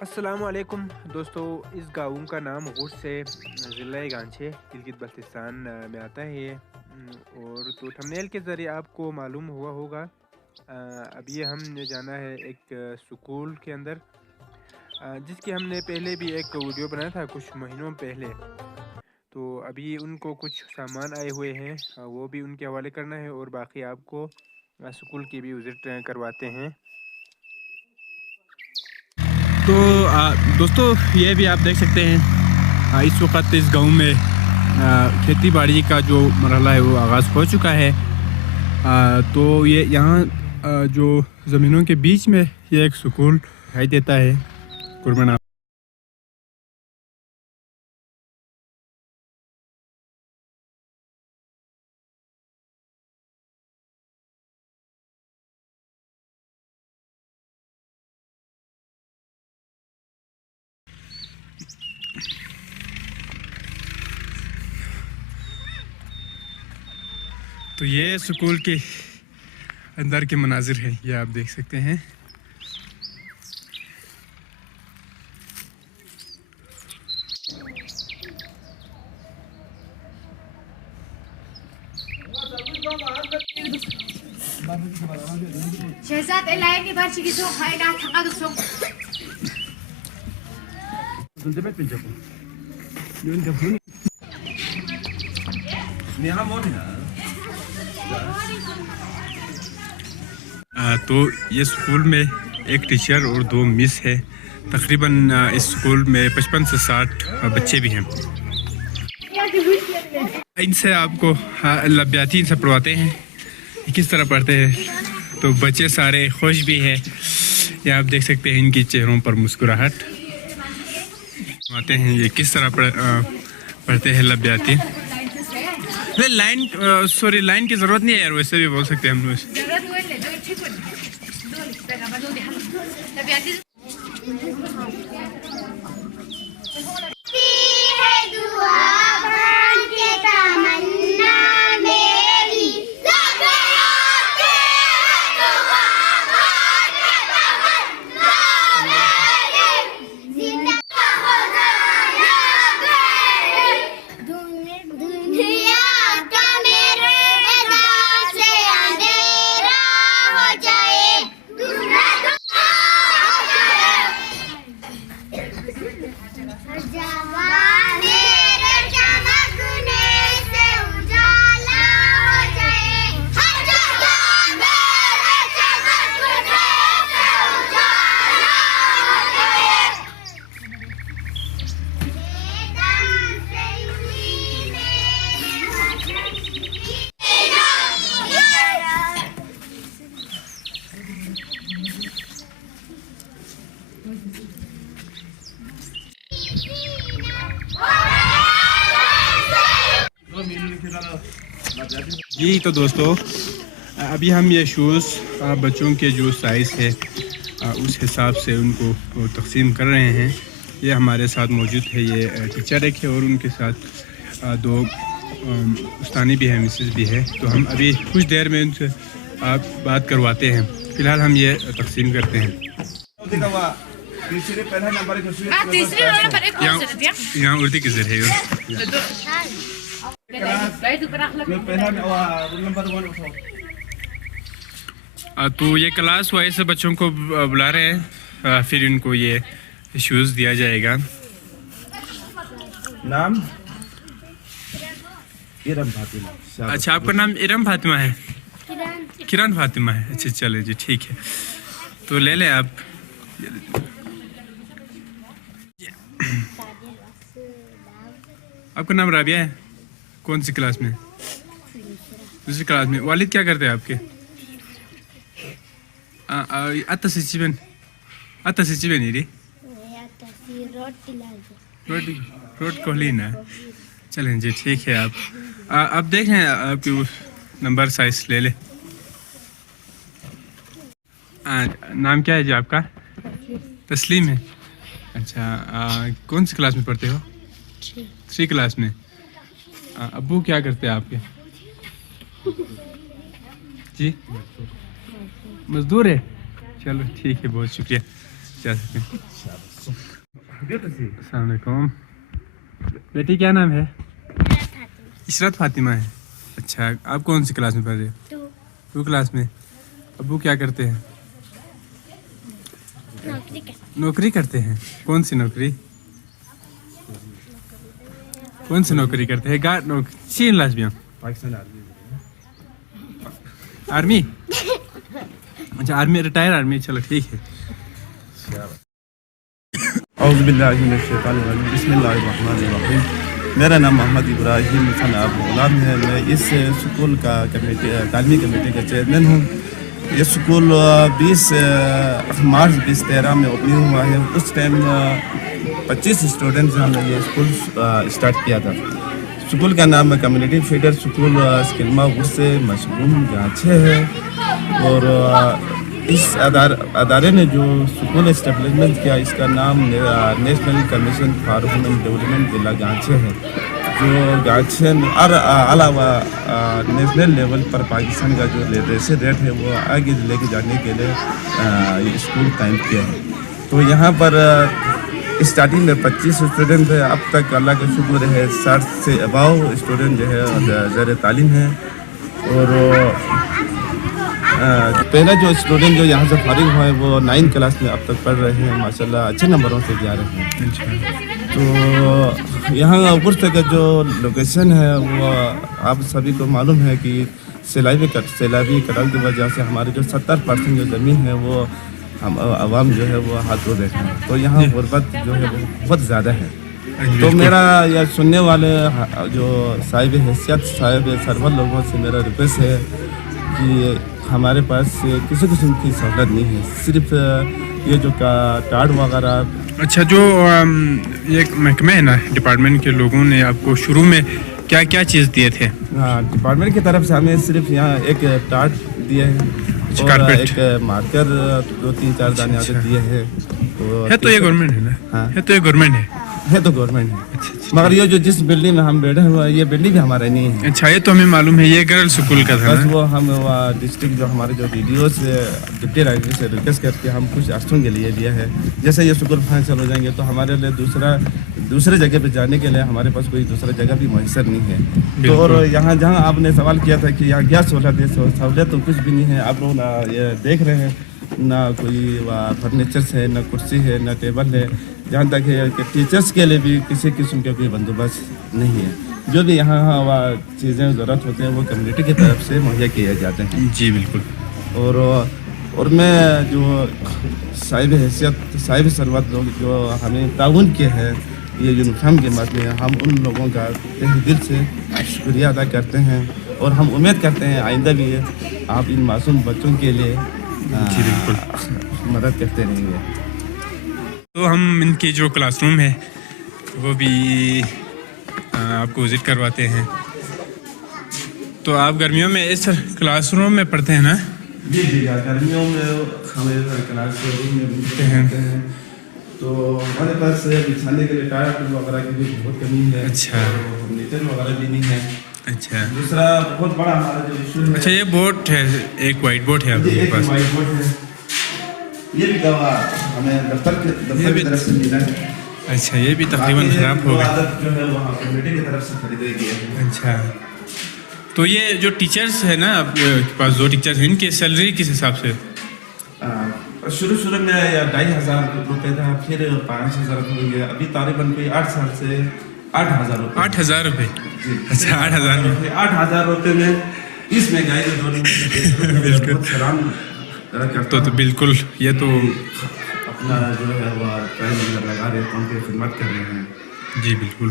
السلام علیکم دوستو، اس گاؤں کا نام غور سے ضلع گانچے گلگت بلتستان میں آتا ہے یہ اور تو تھمنیل کے ذریعے آپ کو معلوم ہوا ہوگا۔ اب یہ ہم نے جانا ہے ایک سکول کے اندر، جس کی ہم نے پہلے بھی ایک ویڈیو بنایا تھا کچھ مہینوں پہلے۔ تو ابھی ان کو کچھ سامان آئے ہوئے ہیں، وہ بھی ان کے حوالے کرنا ہے اور باقی آپ کو سکول کی بھی وزٹ کرواتے ہیں۔ تو دوستو یہ بھی آپ دیکھ سکتے ہیں اس وقت اس گاؤں میں کھیتی باڑی کا جو مرحلہ ہے وہ آغاز ہو چکا ہے۔ تو یہ یہاں جو زمینوں کے بیچ میں یہ ایک سکول دکھائی دیتا ہے قربان۔ تو یہ سکول کے اندر کے مناظر ہیں، یہ آپ دیکھ سکتے ہیں۔ شہزاد الائنی بارچی کی سوک ہے گا تھا دو سوک تو یہ سکول میں ایک ٹیچر اور 2 مس ہے۔ تقریباً اس سکول میں 55 سے 60 بچے بھی ہیں۔ ان سے آپ کو لبیاتی ان سے پڑھواتے ہیں، کس طرح پڑھتے ہیں تو بچے سارے خوش بھی ہیں۔ یہ آپ دیکھ سکتے ہیں ان کی چہروں پر مسکراہٹ آتے ہیں۔ یہ کس طرح پڑھتے ہیں لبیاتی۔ لائن کی ضرورت نہیں ہے یار، ویسے بھی بول سکتے ہیں ہم لوگ۔ جی تو دوستو، ابھی ہم یہ شوز بچوں کے جو سائز ہے اس حساب سے ان کو تقسیم کر رہے ہیں۔ یہ ہمارے ساتھ موجود ہے، یہ ٹیچر ایک ہے اور ان کے ساتھ 2 استانی بھی ہیں، مسز بھی ہے۔ تو ہم ابھی کچھ دیر میں ان سے بات کرواتے ہیں۔ فی الحال ہم یہ تقسیم کرتے ہیں۔ یہاں اردو کے ذریعے تو یہ کلاس وائز سے بچوں کو بلا رہے ہیں، پھر ان کو یہ شوز دیا جائے گا۔ نام ارم فاطمہ۔ اچھا، آپ کا نام ارم فاطمہ ہے؟ کرن فاطمہ ہے۔ اچھا چلے جی، ٹھیک ہے، تو لے لیں آپ۔ آپ کا نام رابعہ ہے؟ کون سی کلاس میں؟ دوسری کلاس میں۔ والد کیا کرتے ہیں آپ کے؟ روٹ کوہلینا۔ چلیں جی، ٹھیک ہے، آپ دیکھ لیں، آپ کی نمبر سائز لے لیں۔ نام کیا ہے جی آپ کا؟ تسلیم ہے۔ اچھا، کون سی کلاس میں پڑھتے ہو؟ 3 کلاس میں۔ ابو کیا کرتے ہیں آپ کے؟ جی مزدور ہے. چلو ٹھیک ہے, بہت شکریہ. जा सकते हैं। अस्सलाम वालेकुम। बेटी क्या नाम है? इशरत फातिमा है। अच्छा, आप कौन सी क्लास में पढ़ रहे हो? 2 क्लास में। अब्बू क्या करते हैं? नौकरी करते हैं। कौन सी नौकरी? कौन सी नौकरी करते हैं? चीन लाश भी आर्मी। अच्छा, आर्मी, रिटायर आर्मी। चलो ठीक है। बिस्मिल्लाहिर्रहमानिर्रहीम। मेरा नाम मोहम्मद इब्राहिम खान गुलाम है। मैं इस स्कूल का तालीमी कमेटी का चेयरमैन हूँ। ये स्कूल 20 मार्च 2013 में ओपनिंग हुआ है। उस टाइम 25 स्टूडेंट्स हमने ये स्कूल स्टार्ट किया था। स्कूल का नाम कम्युनिटी फीडर स्कूल स्किल्मा से मशरूम गांचे है। और इस अदारे ने जो स्कूल इस्टेब्लिशमेंट किया, इसका नाम national commission for human development जिला गांचे है। जो गांचे में और अलावा नेशनल लेवल पर पाकिस्तान का जो लिटरेसी रेट है वो आगे लेके जाने के लिए ये स्कूल कायम किया है। तो यहाँ पर स्टार्टिंग में 25 स्टूडेंट है। अब तक अल्लाह का शुक्र है 60 से अबाव स्टूडेंट जो है ज़र तालीम है। और पहला जो स्टूडेंट जो यहाँ से फारिग हुआ है वो 9 क्लास में अब तक पढ़ रहे हैं। माशाल्लाह अच्छे नंबरों से जा रहे हैं। तो यहाँ गुर्स का जो लोकेशन है वो आप सभी को मालूम है कि सैलाबी कटाल की वजह से हमारे जो 70% जो ज़मीन है वो हम आवाम जो है वो हाथ धो बैठे हैं। तो यहाँ गुर्बत जो है वो बहुत ज़्यादा है। तो मेरा यह सुनने वाले जो साहिब हैसियत साहिब सरवर लोगों से मेरा रिक्वेस्ट है कि हमारे पास किसी किस्म की सहूलत नहीं है। सिर्फ ये जो कार्ड वगैरह। अच्छा, जो ये महकमे है ना, डिपार्टमेंट के लोगों ने आपको शुरू में क्या क्या चीज़ दिए थे? हाँ, डिपार्टमेंट की तरफ से हमें सिर्फ यहाँ एक कार्ड दिए है और एक मार्कर 2-3-4 दाने आगे दिए हैं। है तो ये गवर्नमेंट है ना? हाँ, है तो ये गवर्नमेंट है तो गवर्नमेंट है। अच्छा, मगर ये जो जिस बिल्डिंग में हम बैठे हुए हैं ये बिल्डिंग भी हमारा नहीं है। अच्छा, ये तो हमें मालूम है, ये गर्ल स्कूल का था। बस वो हम डिस्ट्रिक्ट जो हमारे जो वीडियो से डिप्टी राइटर से रिक्वेस्ट करके हम कुछ अरसों के लिए दिया है। जैसे ये स्कूल फैंसल हो जाएंगे तो हमारे लिए दूसरे जगह पे जाने के लिए हमारे पास कोई दूसरा जगह भी मैसर नहीं है। तो और यहाँ जहाँ आपने सवाल किया था कि यहाँ क्या सहूलत है, सहूलत तो कुछ भी नहीं है। आप लोग ना ये देख रहे हैं, ना कोई फर्नीचर्स है, ना कुर्सी है, ना टेबल है। जहाँ तक है कि टीचर्स के लिए भी किसी किस्म का कोई बंदोबस्त नहीं है। जो भी यहाँ चीज़ें ज़रूरत होते हैं वो कम्युनिटी की तरफ से मुहैया किए जाते हैं। जी बिल्कुल। और मैं जो साहिब हैसियत साहिब सरवत लोग जो हमें ताउन किए हैं ये यूनिफॉर्म के माध्यम में, हम उन लोगों का तहे दिल से शुक्रिया अदा करते हैं। और हम उम्मीद करते हैं आइंदा भी आप इन मासूम बच्चों के लिए मदद करते रहेंगे। तो हम इनके जो क्लासरूम है वो भी आपको विज़िट करवाते हैं। तो आप गर्मियों में इस क्लासरूम में पढ़ते हैं ना? जी, गर्मियों में हमें क्लासरूम में पढ़ते हैं। तो हमारे पास बिछाने के लिए टायर वगैरह की भी बहुत कमी है। अच्छा, फर्नीचर वगैरह भी नहीं है। अच्छा, दूसरा बहुत बड़ा हमारा जो इशू है। अच्छा, ये बोर्ड है, एक वाइट बोर्ड है आपके पास? वाइट बोर्ड है। ये भी दवा हमें दफ्तर की तरफ से मिला है। अच्छा, ये भी तकरीबन खराब हो गया जो है वहाँ कम्युनिटी की तरफ से खरीदे गए हैं। अच्छा, तो ये जो टीचर्स है ना आपके पास, 2 टीचर्स हैं, इनकी सैलरी किस हिसाब से? शुरू में 2,500 रुपये था, फिर 5,000 हो गया। अभी तकरीबन कोई 8 साल से 8,000 रुपये। 8,000 रुपये? अच्छा, 8,000 रुपये में इस महंगाई के दौर में बिल्कुल तो बिल्कुल ये तो अपना जो है वो प्राइस लगा रहे हैं, उनकी खिदमत कर रहे हैं। जी बिल्कुल।